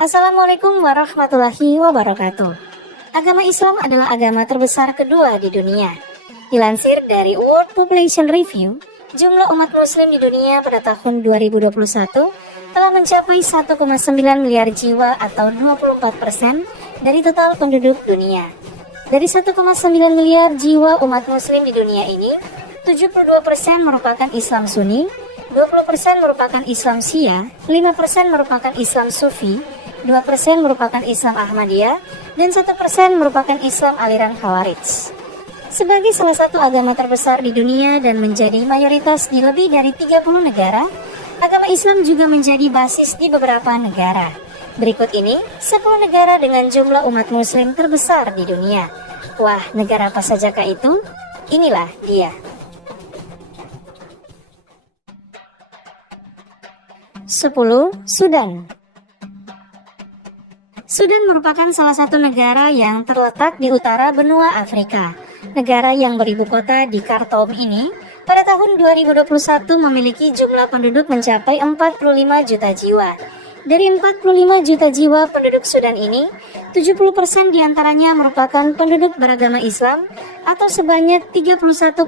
Assalamualaikum warahmatullahi wabarakatuh. Agama Islam adalah agama terbesar kedua di dunia. Dilansir dari World Population Review, jumlah umat muslim di dunia pada tahun 2021 telah mencapai 1,9 miliar jiwa atau 24% dari total penduduk dunia. Dari 1,9 miliar jiwa umat muslim di dunia ini, 72% merupakan Islam Sunni, 20% merupakan Islam Syiah, 5% merupakan Islam Sufi, 2% merupakan Islam Ahmadiyah, dan 1% merupakan Islam aliran Khawarij. Sebagai salah satu agama terbesar di dunia dan menjadi mayoritas di lebih dari 30 negara, agama Islam juga menjadi basis di beberapa negara. Berikut ini 10 negara dengan jumlah umat muslim terbesar di dunia. Wah, negara apa sajakah itu? Inilah dia. 10. Sudan. Sudan merupakan salah satu negara yang terletak di utara benua Afrika. Negara yang beribu kota di Khartoum ini pada tahun 2021 memiliki jumlah penduduk mencapai 45 juta jiwa. Dari 45 juta jiwa penduduk Sudan ini, 70% diantaranya merupakan penduduk beragama Islam atau sebanyak 31,5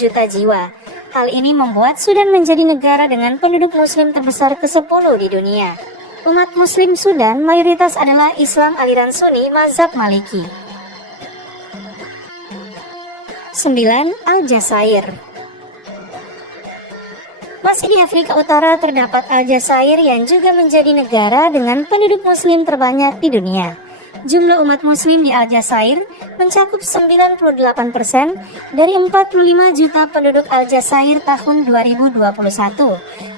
juta jiwa. Hal ini membuat Sudan menjadi negara dengan penduduk muslim terbesar ke-10 di dunia. Umat muslim Sudan mayoritas adalah Islam aliran Sunni mazhab Maliki. 9. Aljazair. Masih di Afrika Utara terdapat Aljazair yang juga menjadi negara dengan penduduk muslim terbanyak di dunia. Jumlah umat muslim di Aljazair mencakup 98% dari 45 juta penduduk Aljazair tahun 2021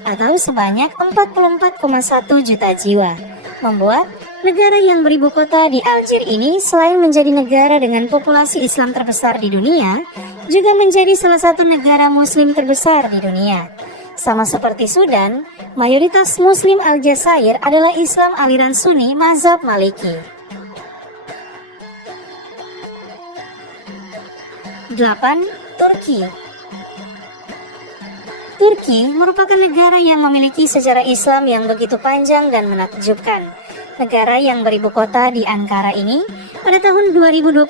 atau sebanyak 44,1 juta jiwa. Membuat negara yang beribu kota di Algier ini selain menjadi negara dengan populasi Islam terbesar di dunia, juga menjadi salah satu negara muslim terbesar di dunia. Sama seperti Sudan, mayoritas muslim Aljazair adalah Islam aliran Sunni mazhab Maliki. 8. Turki. Turki merupakan negara yang memiliki sejarah Islam yang begitu panjang dan menakjubkan. Negara yang beribu kota di Ankara ini pada tahun 2021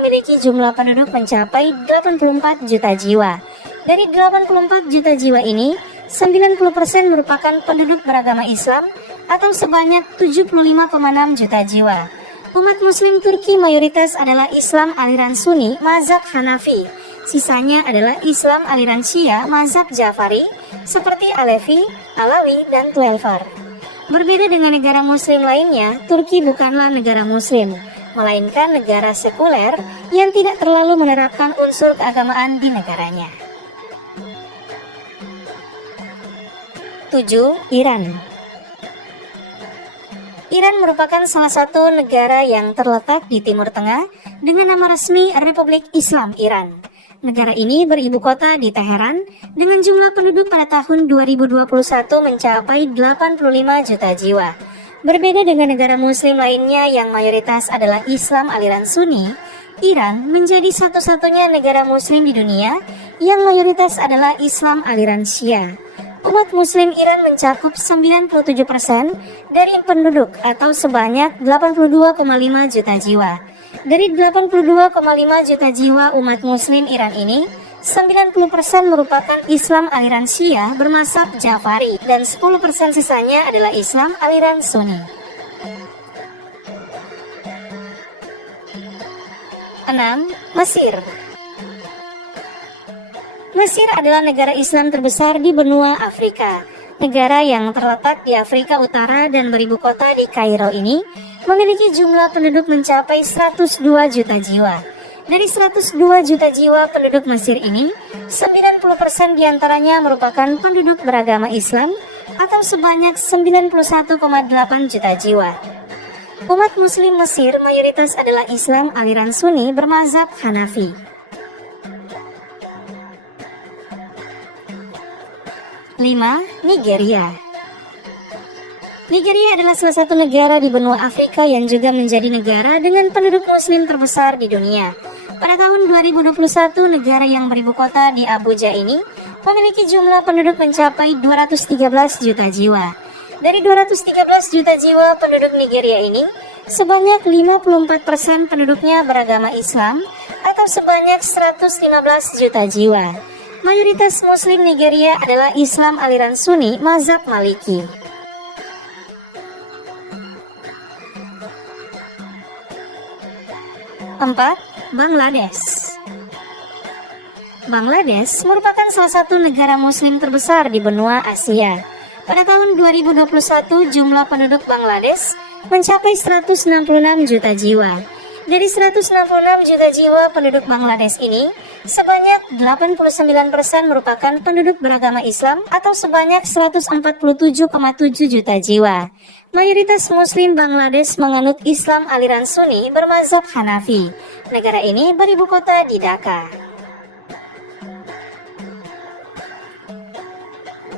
memiliki jumlah penduduk mencapai 84 juta jiwa. Dari 84 juta jiwa ini, 90% merupakan penduduk beragama Islam atau sebanyak 75,6 juta jiwa. Umat muslim Turki mayoritas adalah Islam aliran Sunni mazhab Hanafi. Sisanya adalah Islam aliran Syiah mazhab Jafari seperti Alevi, Alawi, dan Tuelfar. Berbeda dengan negara muslim lainnya, Turki bukanlah negara muslim, melainkan negara sekuler yang tidak terlalu menerapkan unsur keagamaan di negaranya. 7. Iran. Iran merupakan salah satu negara yang terletak di Timur Tengah dengan nama resmi Republik Islam Iran. Negara ini beribu kota di Teheran dengan jumlah penduduk pada tahun 2021 mencapai 85 juta jiwa. Berbeda dengan negara muslim lainnya yang mayoritas adalah Islam aliran Sunni, Iran menjadi satu-satunya negara muslim di dunia yang mayoritas adalah Islam aliran Syiah. Umat muslim Iran mencakup 97% dari penduduk atau sebanyak 82,5 juta jiwa. Dari 82,5 juta jiwa umat muslim Iran ini, 90% merupakan Islam aliran Syiah bermazhab Jafari dan 10% sisanya adalah Islam aliran Sunni. 6. Mesir. Mesir adalah negara Islam terbesar di benua Afrika. Negara yang terletak di Afrika Utara dan beribu kota di Kairo ini memiliki jumlah penduduk mencapai 102 juta jiwa. Dari 102 juta jiwa penduduk Mesir ini, 90% diantaranya merupakan penduduk beragama Islam atau sebanyak 91,8 juta jiwa. Umat muslim Mesir mayoritas adalah Islam aliran Sunni bermazhab Hanafi. 5. Nigeria. Nigeria adalah salah satu negara di benua Afrika yang juga menjadi negara dengan penduduk muslim terbesar di dunia. Pada tahun 2021, negara yang beribu kota di Abuja ini memiliki jumlah penduduk mencapai 213 juta jiwa. Dari 213 juta jiwa penduduk Nigeria ini, sebanyak 54% penduduknya beragama Islam atau sebanyak 115 juta jiwa. Mayoritas Muslim Nigeria adalah Islam aliran Sunni mazhab Maliki. 4. Bangladesh. Bangladesh merupakan salah satu negara Muslim terbesar di benua Asia. Pada tahun 2021, jumlah penduduk Bangladesh mencapai 166 juta jiwa. Dari 166 juta jiwa penduduk Bangladesh ini, sebanyak 89% merupakan penduduk beragama Islam atau sebanyak 147,7 juta jiwa. Mayoritas Muslim Bangladesh menganut Islam aliran Sunni bermazhab Hanafi. Negara ini beribu kota di Dhaka.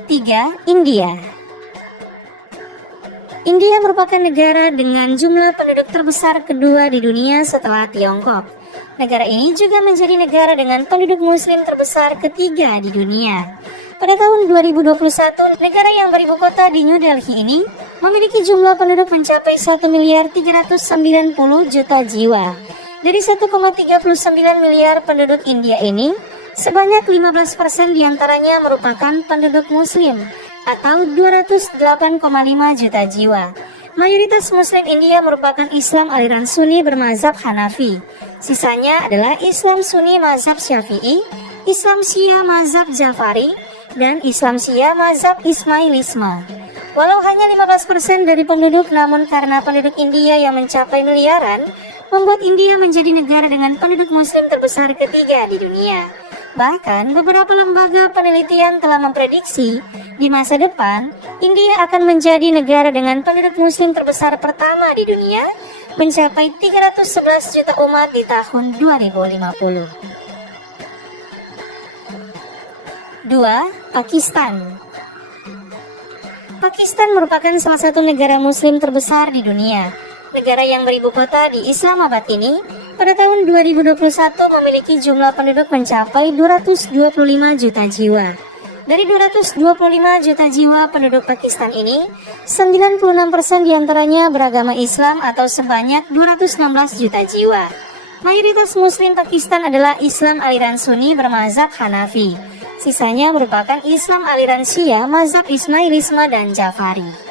3. India. India merupakan negara dengan jumlah penduduk terbesar kedua di dunia setelah Tiongkok. Negara ini juga menjadi negara dengan penduduk Muslim terbesar ketiga di dunia. Pada tahun 2021, negara yang beribu kota di New Delhi ini memiliki jumlah penduduk mencapai 1.390 juta jiwa. Dari 1,39 miliar penduduk India ini, sebanyak 15% diantaranya merupakan penduduk Muslim atau 208,5 juta jiwa. Mayoritas Muslim India merupakan Islam aliran Sunni bermazhab Hanafi. Sisanya adalah Islam Sunni mazhab Syafi'i, Islam Syiah mazhab Jafari, dan Islam Syiah mazhab Ismailisme. Walau hanya 15% dari penduduk, namun karena penduduk India yang mencapai miliaran, membuat India menjadi negara dengan penduduk Muslim terbesar ketiga di dunia. Bahkan beberapa lembaga penelitian telah memprediksi di masa depan India akan menjadi negara dengan penduduk Muslim terbesar pertama di dunia, mencapai 311 juta umat di tahun 2050. 2. Pakistan. Pakistan merupakan salah satu negara Muslim terbesar di dunia. Negara yang beribu kota di Islamabad ini pada tahun 2021 memiliki jumlah penduduk mencapai 225 juta jiwa. Dari 225 juta jiwa penduduk Pakistan ini, 96% diantaranya beragama Islam atau sebanyak 216 juta jiwa. Mayoritas Muslim Pakistan adalah Islam aliran Sunni bermazhab Hanafi. Sisanya merupakan Islam aliran Syiah, mazhab Ismailisme dan Jafari.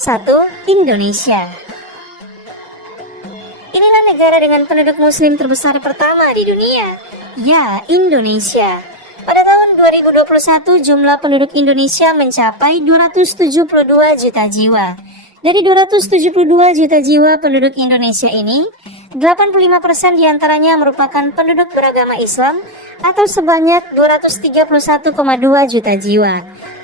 1. Indonesia. Inilah negara dengan penduduk Muslim terbesar pertama di dunia. Ya, Indonesia. Pada tahun 2021, jumlah penduduk Indonesia mencapai 272 juta jiwa. Dari 272 juta jiwa penduduk Indonesia ini, 85% diantaranya merupakan penduduk beragama Islam atau sebanyak 231,2 juta jiwa.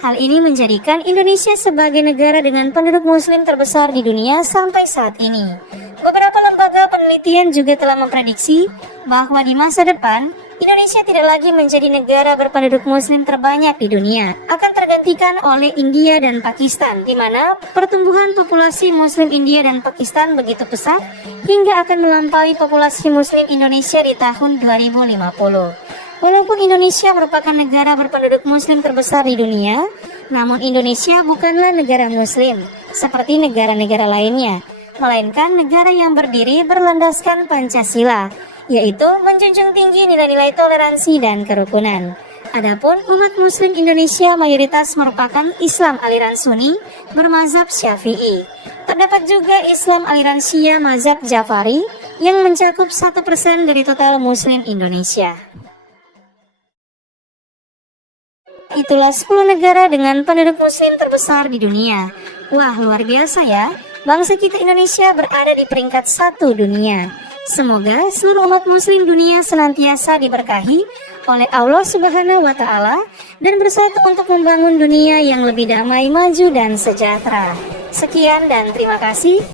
Hal ini menjadikan Indonesia sebagai negara dengan penduduk Muslim terbesar di dunia sampai saat ini. Beberapa lembaga penelitian juga telah memprediksi bahwa di masa depan, Indonesia tidak lagi menjadi negara berpenduduk Muslim terbanyak di dunia, akan tergantikan oleh India dan Pakistan, di mana pertumbuhan populasi Muslim India dan Pakistan begitu pesat hingga akan melampaui populasi Muslim Indonesia di tahun 2050. Walaupun Indonesia merupakan negara berpenduduk Muslim terbesar di dunia, namun Indonesia bukanlah negara Muslim seperti negara-negara lainnya, melainkan negara yang berdiri berlandaskan Pancasila, yaitu menjunjung tinggi nilai-nilai toleransi dan kerukunan. Adapun umat Muslim Indonesia mayoritas merupakan Islam aliran Sunni bermazhab Syafi'i. Terdapat juga Islam aliran Syiah mazhab Jafari yang mencakup 1% dari total Muslim Indonesia. Itulah 10 negara dengan penduduk Muslim terbesar di dunia. Wah, luar biasa ya. Bangsa kita Indonesia berada di peringkat 1 dunia. Semoga seluruh umat Muslim dunia senantiasa diberkahi oleh Allah Subhanahu wa Ta'ala dan bersatu untuk membangun dunia yang lebih damai, maju, dan sejahtera. Sekian dan terima kasih.